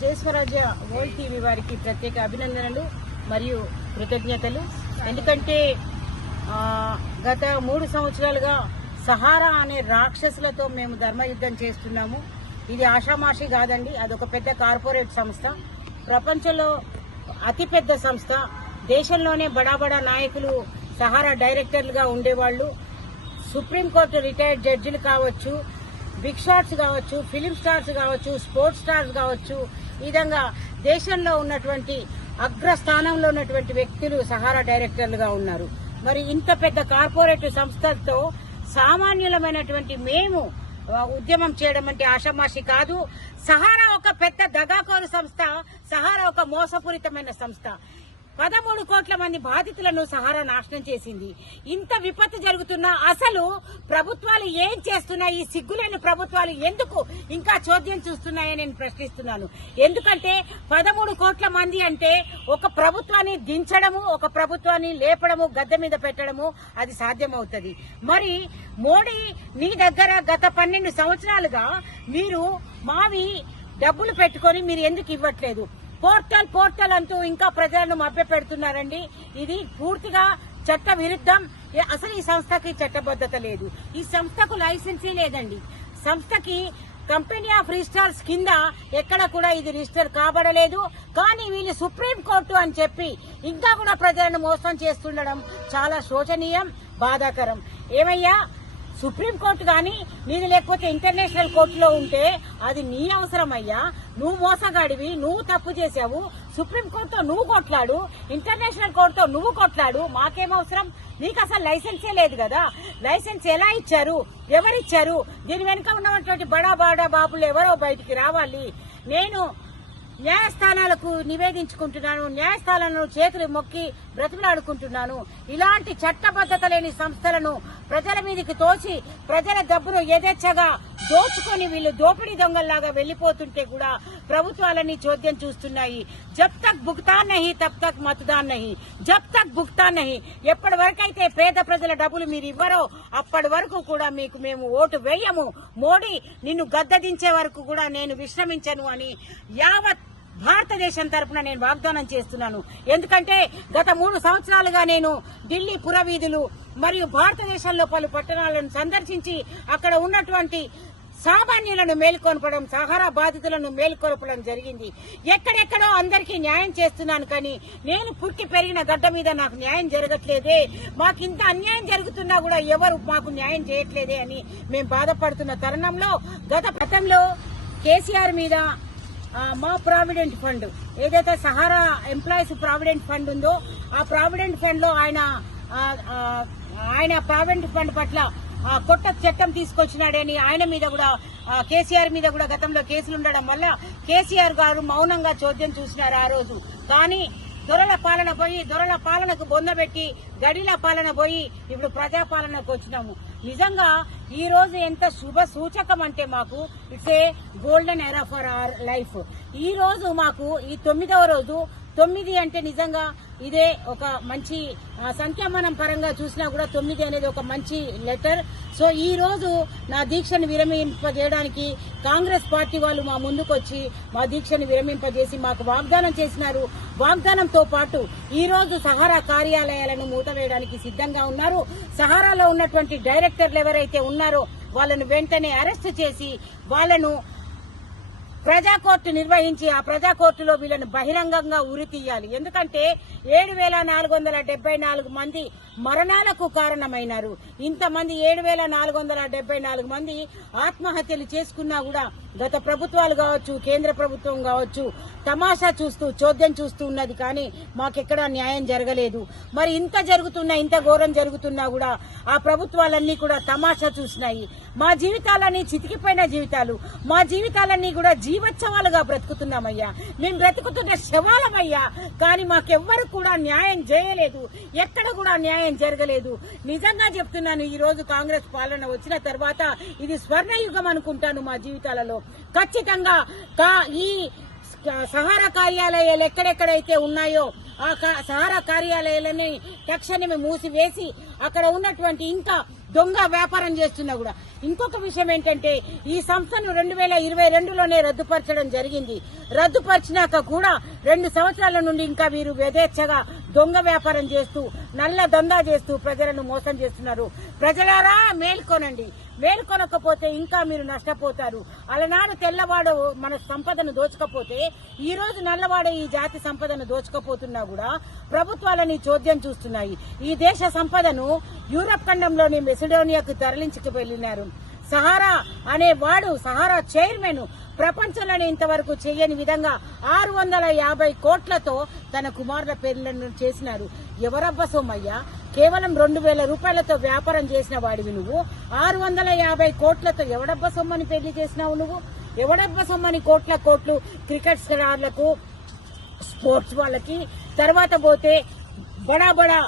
జై స్వరాజ్య world TV వారికి ప్రత్యేక అభినందనలు మరియు కృతజ్ఞతలు. ఎందుకంటే గత 3 సంవత్సరాలుగా సహారా అనే రాక్షసులతో మేము ధర్మయుద్ధం చేస్తున్నాము. ఇది ఆషామాషి కాదండి, అదొక పెద్ద కార్పొరేట్ సంస్థ, ప్రపంచంలో అతిపెద్ద సంస్థ. దేశంలోనే బడా నాయకులు సహారా డైరెక్టర్లుగా ఉండేవాళ్ళు. సుప్రీంకోర్టు రిటైర్డ్ జడ్జిలు కావచ్చు, బిగ్ షాట్స్ కావచ్చు, ఫిలిం స్టార్స్ కావచ్చు, స్పోర్ట్స్ స్టార్స్ కావచ్చు, ఈ విధంగా దేశంలో ఉన్నటువంటి అగ్రస్థానంలో ఉన్నటువంటి వ్యక్తులు సహారా డైరెక్టర్లుగా ఉన్నారు. మరి ఇంత పెద్ద కార్పొరేట్ సంస్థలతో సామాన్యులమైనటువంటి మేము ఉద్యమం చేయడం అంటే ఆషామాషి కాదు. సహారా ఒక పెద్ద దగాకోరు సంస్థ, సహారా ఒక మోసపూరితమైన సంస్థ. 13 కోట్ల మంది బాధితులను సహారా నాశనం చేసింది. ఇంత విపత్తు జరుగుతున్నా అసలు ప్రభుత్వాలు ఏం చేస్తున్నాయి? ఈ సిగ్గులేని ప్రభుత్వాలు ఎందుకు ఇంకా చోద్యం చూస్తున్నాయని నేను ప్రశ్నిస్తున్నాను. ఎందుకంటే 13 కోట్ల మంది అంటే ఒక ప్రభుత్వాన్ని దించడము, ఒక ప్రభుత్వాన్ని లేపడము, గద్దె మీద పెట్టడము అది సాధ్యమవుతుంది. మరి మోడీ నీ దగ్గర గత 12 సంవత్సరాలుగా మీరు మావి డబ్బులు పెట్టుకొని మీరు ఎందుకు ఇవ్వట్లేదు? పోర్టల్ అంటూ ఇంకా ప్రజలను మభ్య పెడుతున్నారండి. ఇది పూర్తిగా చట్ట విరుద్ధం. అసలు ఈ సంస్థకి చట్టబద్ధత లేదు, ఈ సంస్థకు లైసెన్సీ లేదండి. సంస్థకి కంపెనీ ఆఫ్ రిజిస్టర్స్ కింద ఎక్కడ కూడా ఇది రిజిస్టర్ కాబడలేదు. కానీ వీళ్ళు సుప్రీంకోర్టు అని చెప్పి ఇంకా కూడా ప్రజలను మోసం చేస్తుండడం చాలా శోచనీయం, బాధాకరం. ఏమయ్యా, సుప్రీంకోర్టు గాని నీది లేకపోతే ఇంటర్నేషనల్ కోర్టులో ఉంటే అది నీ అవసరం అయ్యా. నువ్వు మోసగాడివి, నువ్వు తప్పు చేసావు. సుప్రీంకోర్టుతో నువ్వు కొట్లాడు, ఇంటర్నేషనల్ కోర్టుతో నువ్వు కొట్లాడు, మాకేం అవసరం? నీకు అసలు లైసెన్సే లేదు కదా. లైసెన్స్ ఎలా ఇచ్చారు, ఎవరిచ్చారు? దీని వెనుక ఉన్నటువంటి బడా బాబులు ఎవరో బయటికి రావాలి. నేను న్యాయస్థానాలకు నివేదించుకుంటున్నాను, న్యాయస్థానాలను చేతులు మొక్కి బ్రతిమలాడుకుంటున్నాను. ఇలాంటి చట్టబద్ధత లేని సంస్థలను ప్రజల మీదకి తోచి ప్రజల డబ్బును యథేచ్ఛగా దోచుకొని వీళ్ళు దోపిడీ దొంగల్లాగా వెళ్లిపోతుంటే కూడా ప్రభుత్వాలన్నీ చోద్యం చూస్తున్నాయి. జబ్ తక్ భుక్తాన్ నహీ తబ్ తక్ మతదాన్ నహీ, జబ్ తక్ భుక్తాన్ నహీ. ఎప్పటి వరకైతే పేద ప్రజల డబ్బులు మీరు ఇవ్వరో అప్పటి వరకు కూడా మీకు మేము ఓటు వేయము. మోడీ నిన్ను గద్దెదించే వరకు కూడా నేను విశ్రమించను అని యావత్ భారతదేశం తరఫున నేను వాగ్దానం చేస్తున్నాను. ఎందుకంటే గత 3 సంవత్సరాలుగా నేను ఢిల్లీ పురవీధులు మరియు భారతదేశంలో పలు పట్టణాలను సందర్శించి అక్కడ ఉన్నటువంటి సామాన్యులను మేల్కొల్పడం, సహారా బాధితులను మేల్కొల్పడం జరిగింది. ఎక్కడెక్కడో అందరికీ న్యాయం చేస్తున్నాను, కానీ నేను పుట్టి పెరిగిన గడ్డ మీద నాకు న్యాయం జరగట్లేదే, మాకు ఇంత అన్యాయం జరుగుతున్నా కూడా ఎవరు మాకు న్యాయం చేయట్లేదే అని మేము బాధపడుతున్న తరుణంలో గతంలో కేసీఆర్ మీద మా ప్రావిడెంట్ ఫండ్ ఏదైతే సహారా ఎంప్లాయీస్ ప్రావిడెంట్ ఫండ్ ఉందో ఆ ప్రావిడెంట్ ఫండ్ లో ఆయన ప్రావిడెంట్ ఫండ్ పట్ల కొత్త చట్టం తీసుకొచ్చినాడని ఆయన మీద కూడా కేసీఆర్ మీద కూడా గతంలో కేసులు ఉండడం వల్ల కేసీఆర్ గారు మౌనంగా చోద్యం చూసినారు ఆ రోజు. కానీ దొరల పాలన పోయి దొరల పాలనకు బొందబెట్టి గడిల పాలన పోయి ఇప్పుడు ప్రజాపాలనకు వచ్చినాము. నిజంగా ఈ రోజు ఎంత శుభ సూచకం అంటే మాకు it's a golden era for our life. ఈ రోజు మాకు ఈ 9వ రోజు, 9 అంటే నిజంగా ఇదే ఒక మంచి సంఖ్యామానం పరంగా చూసినా కూడా 9 అనేది ఒక మంచి లెటర్. సో ఈ రోజు నా దీక్షను విరమింపజేయడానికి కాంగ్రెస్ పార్టీ వాళ్ళు మా ముందుకొచ్చి మా దీక్షను విరమింపజేసి మాకు వాగ్దానం చేసినారు. వాగ్దానంతో పాటు ఈ రోజు సహారా కార్యాలయాలను మూతవేయడానికి సిద్ధంగా ఉన్నారు. సహారాలో ఉన్నటువంటి డైరెక్టర్లు ఎవరైతే ఉన్నారో వాళ్ళను వెంటనే అరెస్ట్ చేసి వాళ్ళను ప్రజా కోర్టు నిర్వహించి ఆ ప్రజా కోర్టులో వీళ్ళని బహిరంగంగా ఉరి తీయాలి. ఎందుకంటే 7,474 మంది మరణాలకు కారణమైనారు. ఇంతమంది 7,474 మంది ఆత్మహత్యలు చేసుకున్నా కూడా గత ప్రభుత్వాలు కావచ్చు, కేంద్ర ప్రభుత్వం కావచ్చు తమాషా చూస్తూ చోద్యం చూస్తూ ఉన్నది, కానీ మాకెక్కడా న్యాయం జరగలేదు. మరి ఇంత జరుగుతున్నా, ఇంత ఘోరం జరుగుతున్నా కూడా ఆ ప్రభుత్వాలన్నీ కూడా తమాషా చూసినాయి. మా జీవితాలన్నీ చితికిపోయిన జీవితాలు, మా జీవితాలన్నీ కూడా జీవోత్సవాలుగా బ్రతుకుతున్నామయ్యా. మేము బ్రతుకుతున్న శవాలమయ్యా, కానీ మాకెవ్వరు కూడా న్యాయం చేయలేదు, ఎక్కడ కూడా న్యాయం జరగలేదు. నిజంగా చెప్తున్నాను, ఈ రోజు కాంగ్రెస్ పాలన వచ్చిన తర్వాత ఇది స్వర్ణయుగం అనుకుంటాను మా జీవితాలలో. ఖచ్చితంగా ఈ సహారా కార్యాలయాలు ఎక్కడెక్కడైతే ఉన్నాయో ఆ సహారా కార్యాలయాలని తక్షణమే మూసివేసి అక్కడ ఉన్నటువంటి ఇంకా దొంగ వ్యాపారం చేస్తున్నా కూడా. ఇంకొక విషయం ఏంటంటే ఈ సంస్థను 2022లోనే రద్దుపరచడం జరిగింది. రద్దుపరిచినాక కూడా 2 సంవత్సరాల నుండి ఇంకా వీరు యథేచ్ఛగా దొంగ వ్యాపారం చేస్తూ నల్ల దందా చేస్తూ ప్రజలను మోసం చేస్తున్నారు. ప్రజలారా మేల్కొనండి, మేల్కొనకపోతే ఇంకా మీరు నష్టపోతారు. అలనాడు తెల్లవాడు మన సంపదను దోచుకపోతే ఈ రోజు నల్లవాడే ఈ జాతి సంపదను దోచుకపోతున్నా కూడా ప్రభుత్వాలని చోద్యం చూస్తున్నాయి. ఈ దేశ సంపదను యూరప్ ఖండంలోని మెసిడోనియాకు తరలించుకు వెళ్లినారు. సహారా అనేవాడు, సహారా చైర్మన్ ప్రపంచంలోనే ఇంతవరకు చేయని విధంగా 650 కోట్లతో తన కుమారుల పేర్లను చేసినారు. ఎవరబ్బ సోమయ్య? కేవలం 2000 రూపాయలతో వ్యాపారం చేసిన వాడివి నువ్వు. 650 కోట్లతో ఎవడబ్బ సొమ్మని పెళ్లి చేసినావు నువ్వు? ఎవడబ్బ సొమ్మని కోట్లు క్రికెట్ స్టార్లకు, స్పోర్ట్స్ వాళ్ళకి. తర్వాత పోతే బడా బడా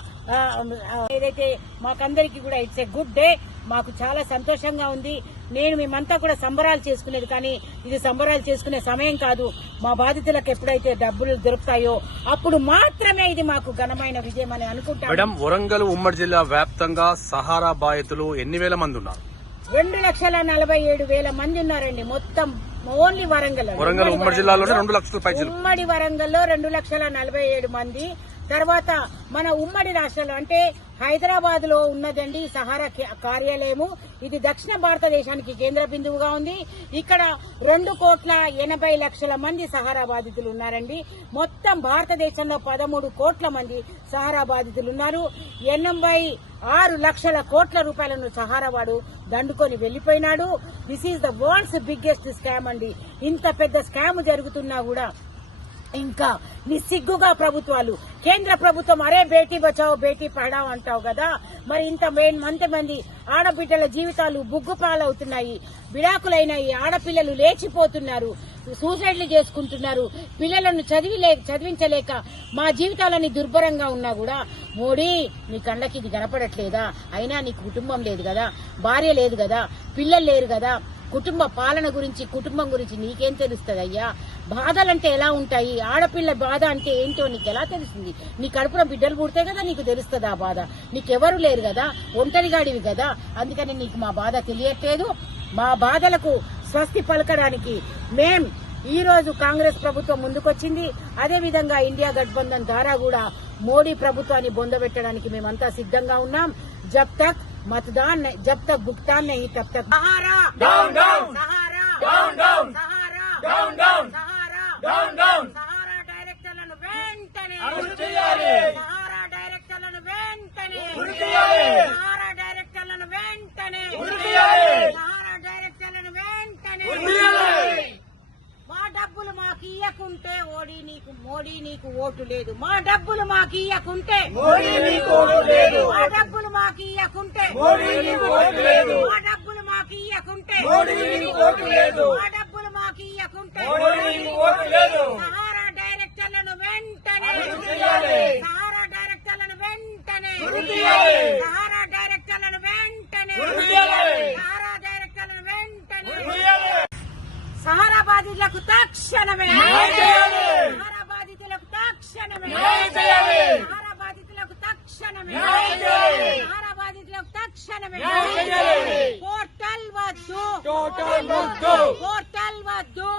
ఏదైతే మాకందరికి కూడా ఇట్స్ ఏ గుడ్ డే. మాకు చాలా సంతోషంగా ఉంది. నేను మేమంతా కూడా సంబరాలు చేసుకునేది, కానీ ఇది సంబరాలు చేసుకునే సమయం కాదు. మా బాధితులకు ఎప్పుడైతే డబ్బులు దొరుకుతాయో అప్పుడు మాత్రమే ఇది మాకు ఘనమైన విజయం అని అనుకుంటాను. మేడం, వరంగల్ ఉమ్మడి జిల్లా వ్యాప్తంగా సహారా బాధితులు ఎన్ని వేల మంది ఉన్నారు? 2,47,000 మంది ఉన్నారండి. మొత్తం ఓన్లీ వరంగల్ ఉమ్మడి జిల్లాలోనే 2 లక్షల పైచీలు. ఉమ్మడి వరంగల్లో 2,47,000 మంది. తర్వాత మన ఉమ్మడి రాష్ట్రాలు అంటే హైదరాబాద్ లో ఉన్నదండి సహారా కార్యాలయము. ఇది దక్షిణ భారతదేశానికి కేంద్ర బిందువుగా ఉంది. ఇక్కడ 2,80,00,000 మంది సహారా బాధితులు ఉన్నారండి. మొత్తం భారతదేశంలో 13 కోట్ల మంది సహారా బాధితులు ఉన్నారు. 86 లక్షల కోట్ల రూపాయలను సహారా వాడు దండుకొని వెళ్లిపోయినాడు. This is the world's biggest scam అండి. ఇంత పెద్ద స్కామ్ జరుగుతున్నా కూడా ఇంకా నిస్సిగ్గుగా ప్రభుత్వాలు, కేంద్ర ప్రభుత్వం అరే బేటీ బచావో బేటీ పడావో అంటావు కదా, మరి మంది ఆడబిడ్డల జీవితాలు బుగ్గుపాలవుతున్నాయి. విడాకులైనాయి, ఆడపిల్లలు లేచిపోతున్నారు, సూసైడ్లు చేసుకుంటున్నారు. పిల్లలను చదివించలేక మా జీవితాలని దుర్భరంగా ఉన్నా కూడా మోడీ నీ కళ్ళకి ఇది కనపడట్లేదా? అయినా నీ కుటుంబం లేదు కదా, భార్య లేదు కదా, పిల్లలు లేరు కదా, కుటుంబ పాలన గురించి కుటుంబం గురించి నీకేం తెలుస్తుంది అయ్యా? బాధలంటే ఎలా ఉంటాయి? ఆడపిల్ల బాధ అంటే ఏంటో నీకు ఎలా తెలుస్తుంది? నీ కడుపులో బిడ్డలు పుడితే కదా నీకు తెలుస్తుంది ఆ బాధ. నీకెవరు లేరు కదా, ఒంటరిగాడివి కదా, అందుకని నీకు మా బాధ తెలియట్లేదు. మా బాధలకు స్వస్తి పలకడానికి మేం ఈ రోజు కాంగ్రెస్ ప్రభుత్వం ముందుకొచ్చింది. అదేవిధంగా ఇండియా గఠబంధన్ ద్వారా కూడా మోడీ ప్రభుత్వాన్ని బొందబెట్టడానికి మేమంతా సిద్ధంగా ఉన్నాం. జబ్ తక్ मतदान जब तक भुगतान नहीं तब तक सहारा डाउन डाउन, सहारा डाउन डाउन, सहारा डाउन डाउन, सहारा डाउन डाउन, सहारा డైరెక్టర్లను వెంటనే అరెస్ట్ చేయాలి, సహారా డైరెక్టర్లను వెంటనే అరెస్ట్ చేయాలి, సహారా డైరెక్టర్లను వెంటనే అరెస్ట్ చేయాలి, సహారా డైరెక్టర్లను వెంటనే అరెస్ట్ చేయాలి. మా డబ్బులు మాకు ఇయ్యకుంటే మోడీ నీకు ఓటు లేదు. మా డబ్బులు మాకు ఇయ్యకుంటే మోడీ నీకు ఓటు లేదు. మా డబ్బులు మాకు ఇయ్యకుంటే మోడీ నీకు ఓటు లేదు. మా డబ్బులు మాకు ఇయ్యకుంటే మోడీ నీకు ఓటు లేదు. మా డబ్బులు మాకు ఇయ్యకుంటే మోడీ నీకు ఓటు లేదు. సహారా డైరెక్టర్లను వెంటనే అరెస్ట్ చేయాలి, సహారా డైరెక్టర్లను వెంటనే అరెస్ట్ చేయాలి, సహారా డైరెక్టర్లను వెంటనే అరెస్ట్ చేయాలి, సహారా డైరెక్టర్లను వెంటనే అరెస్ట్ చేయాలి. సహారా బాధితులకు తక్షణమే న్యాయం చేయాలి, సహారా బాధితులకు తక్షణమే న్యాయం చేయాలి, సహారా బాధితులకు తక్షణమే న్యాయం చేయాలి, సహారా బాధితులకు తక్షణమే న్యాయం చేయాలి. పోర్టల్ వద్దు, పోర్టల్ వద్దు, పోర్టల్ వద్దు,